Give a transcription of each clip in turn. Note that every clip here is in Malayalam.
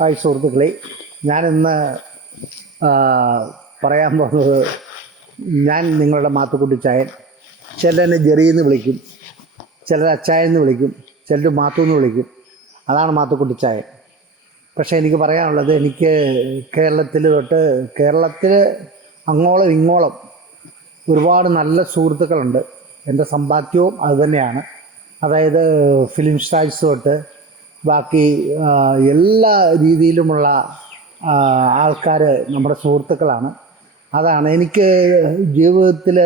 ഹായ് സുഹൃത്തുക്കളെ, ഞാനിന്ന് പറയാൻ പോകുന്നത്, ഞാൻ നിങ്ങളുടെ മാത്തുക്കുട്ടിച്ചായൻ. ചിലരെന്നെ ജെറിയെന്ന് വിളിക്കും, ചിലർ അച്ചായെന്ന് വിളിക്കും, ചിലർ മാത്തു എന്ന് വിളിക്കും. അതാണ് മാത്തുക്കുട്ടിച്ചായൻ. പക്ഷേ എനിക്ക് പറയാനുള്ളത്, എനിക്ക് കേരളത്തിൽ അങ്ങോളം ഇങ്ങോളം ഒരുപാട് നല്ല സുഹൃത്തുക്കളുണ്ട്. എൻ്റെ സമ്പാദ്യവും അതുതന്നെയാണ്. അതായത് ഫിലിം സ്റ്റാർസ് തൊട്ട് ബാക്കി എല്ലാ രീതിയിലുമുള്ള ആൾക്കാർ നമ്മുടെ സുഹൃത്തുക്കളാണ്. അതാണ് എനിക്ക് ജീവിതത്തിൽ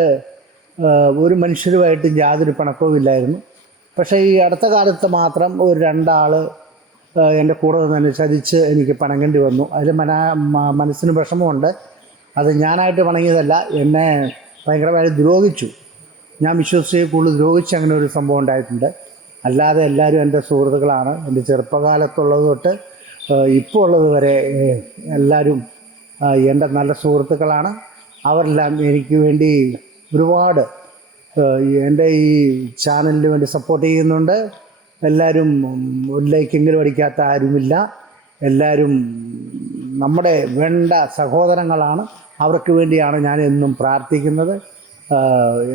ഒരു മനുഷ്യരുമായിട്ടും യാതൊരു പിണക്കവും ഇല്ലായിരുന്നു. പക്ഷേ ഈ അടുത്ത കാലത്ത് മാത്രം ഒരു രണ്ടാൾ എൻ്റെ കൂടെ നിന്ന് ചതിച്ച് എനിക്ക് പിണങ്ങേണ്ടി വന്നു. അതിൽ മനസ്സിന് വിഷമമുണ്ട്. അത് ഞാനായിട്ട് പിണങ്ങിയതല്ല, എന്നെ ഭയങ്കരമായി ദ്രോഹിച്ചു. ഞാൻ വിശ്വസിച്ച് കൂടുതൽ ദ്രോഹിച്ച് അങ്ങനെ ഒരു സംഭവം ഉണ്ടായിട്ടുണ്ട്. അല്ലാതെ എല്ലാവരും എൻ്റെ സുഹൃത്തുക്കളാണ്. എൻ്റെ ചെറുപ്പകാലത്തുള്ളത് തൊട്ട് ഇപ്പോൾ ഉള്ളത് വരെ എല്ലാവരും എൻ്റെ നല്ല സുഹൃത്തുക്കളാണ്. അവരെല്ലാം എനിക്ക് വേണ്ടി ഒരുപാട് എൻ്റെ ഈ ചാനലിന് വേണ്ടി സപ്പോർട്ട് ചെയ്യുന്നുണ്ട്. എല്ലാവരും ഒരു ലൈക്കെങ്കിലും അടിക്കാത്ത ആരുമില്ല. എല്ലാവരും നമ്മുടെ വേണ്ട സഹോദരങ്ങളാണ്. അവർക്ക് വേണ്ടിയാണ് ഞാൻ എന്നും പ്രാർത്ഥിക്കുന്നത്.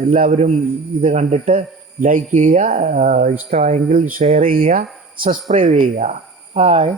എല്ലാവരും ഇത് കണ്ടിട്ട് ലൈക്ക് ചെയ്യുക, ഇഷ്ടമായെങ്കിൽ ഷെയർ ചെയ്യുക, സബ്സ്ക്രൈബ് ചെയ്യുക. ഹായ്.